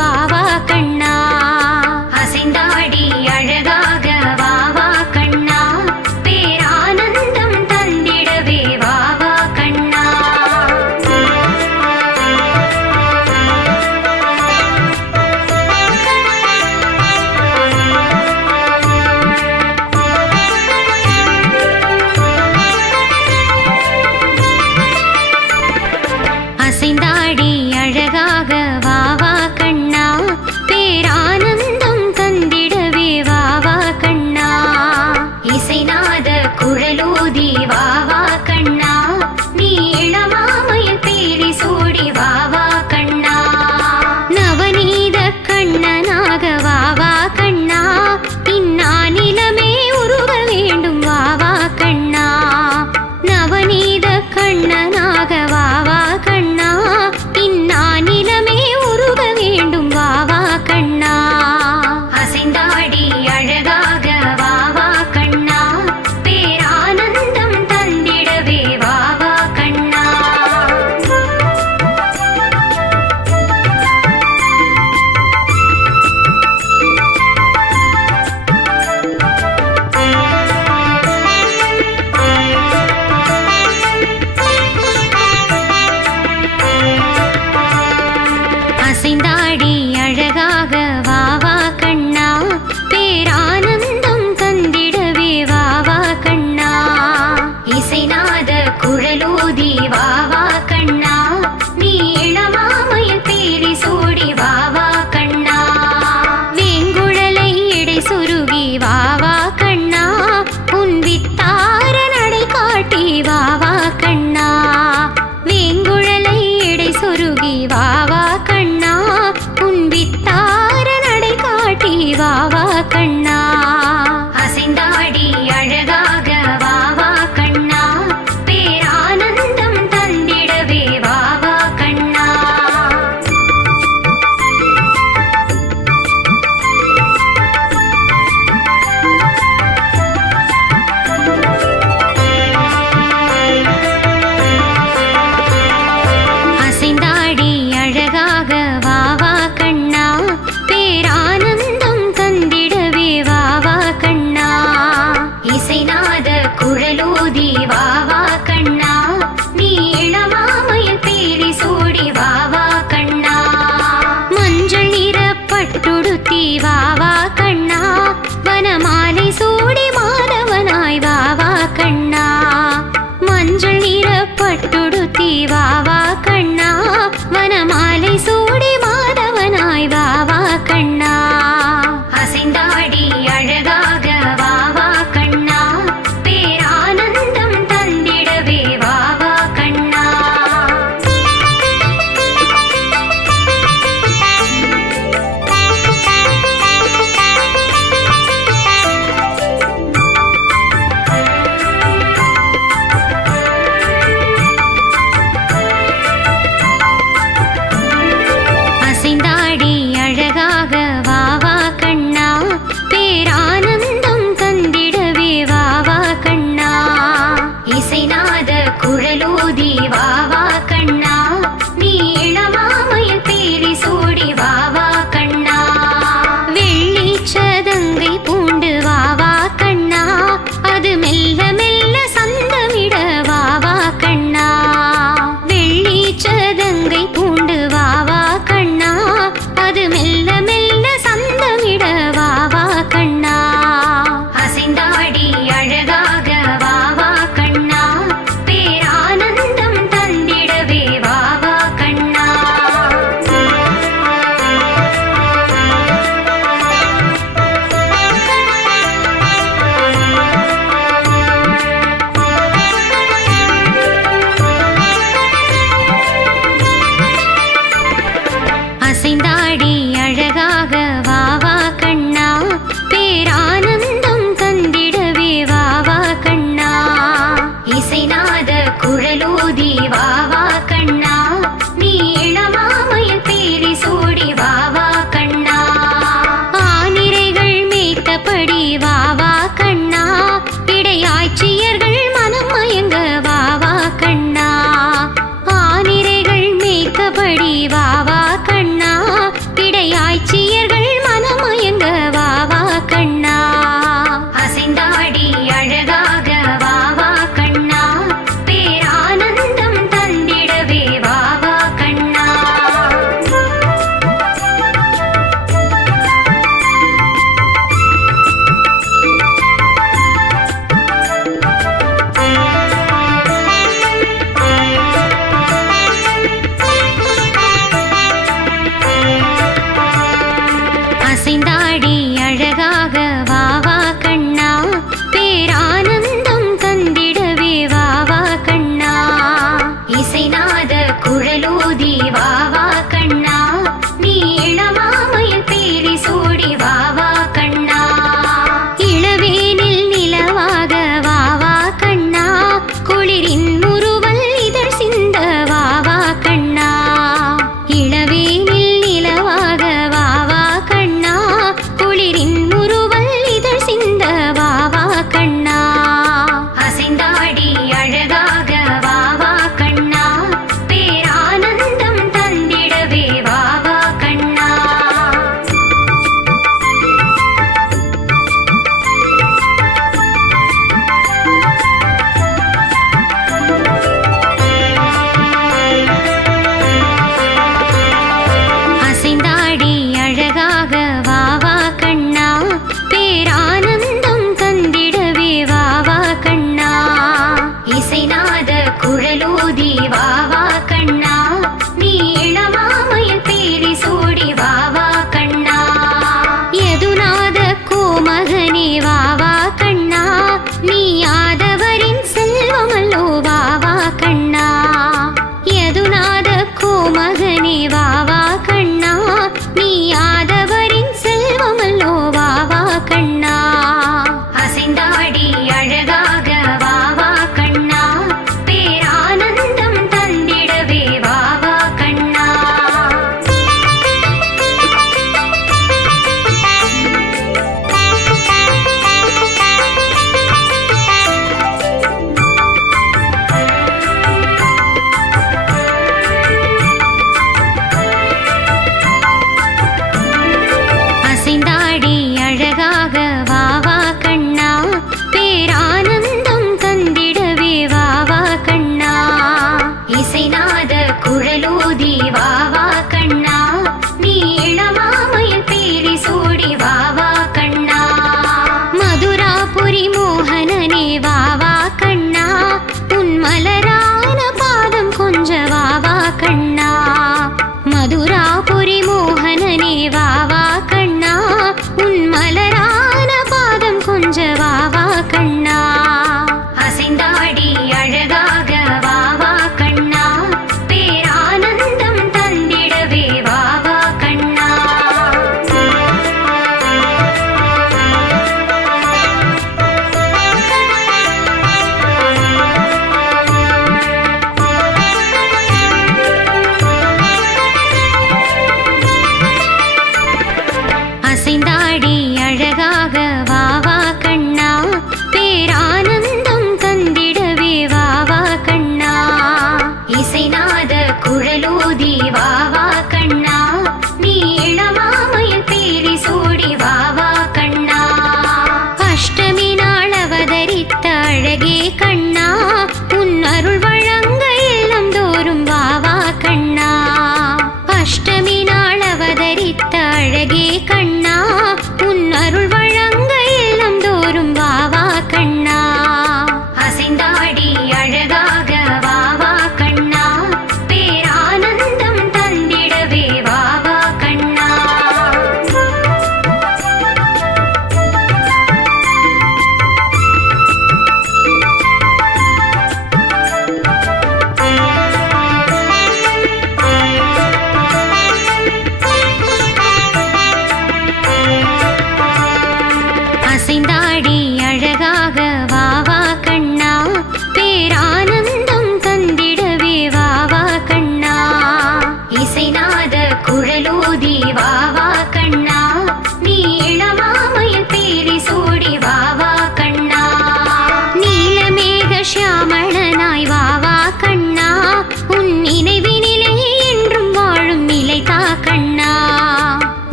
வா வா கண்ணா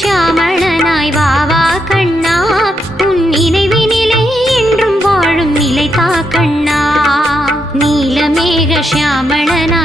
நிஷாமணனாய் வா வா கண்ணா. உன் நினைவினிலே என்றும் வாழும் நிலை தா கண்ணா. நீலமேக சியாமணனாய்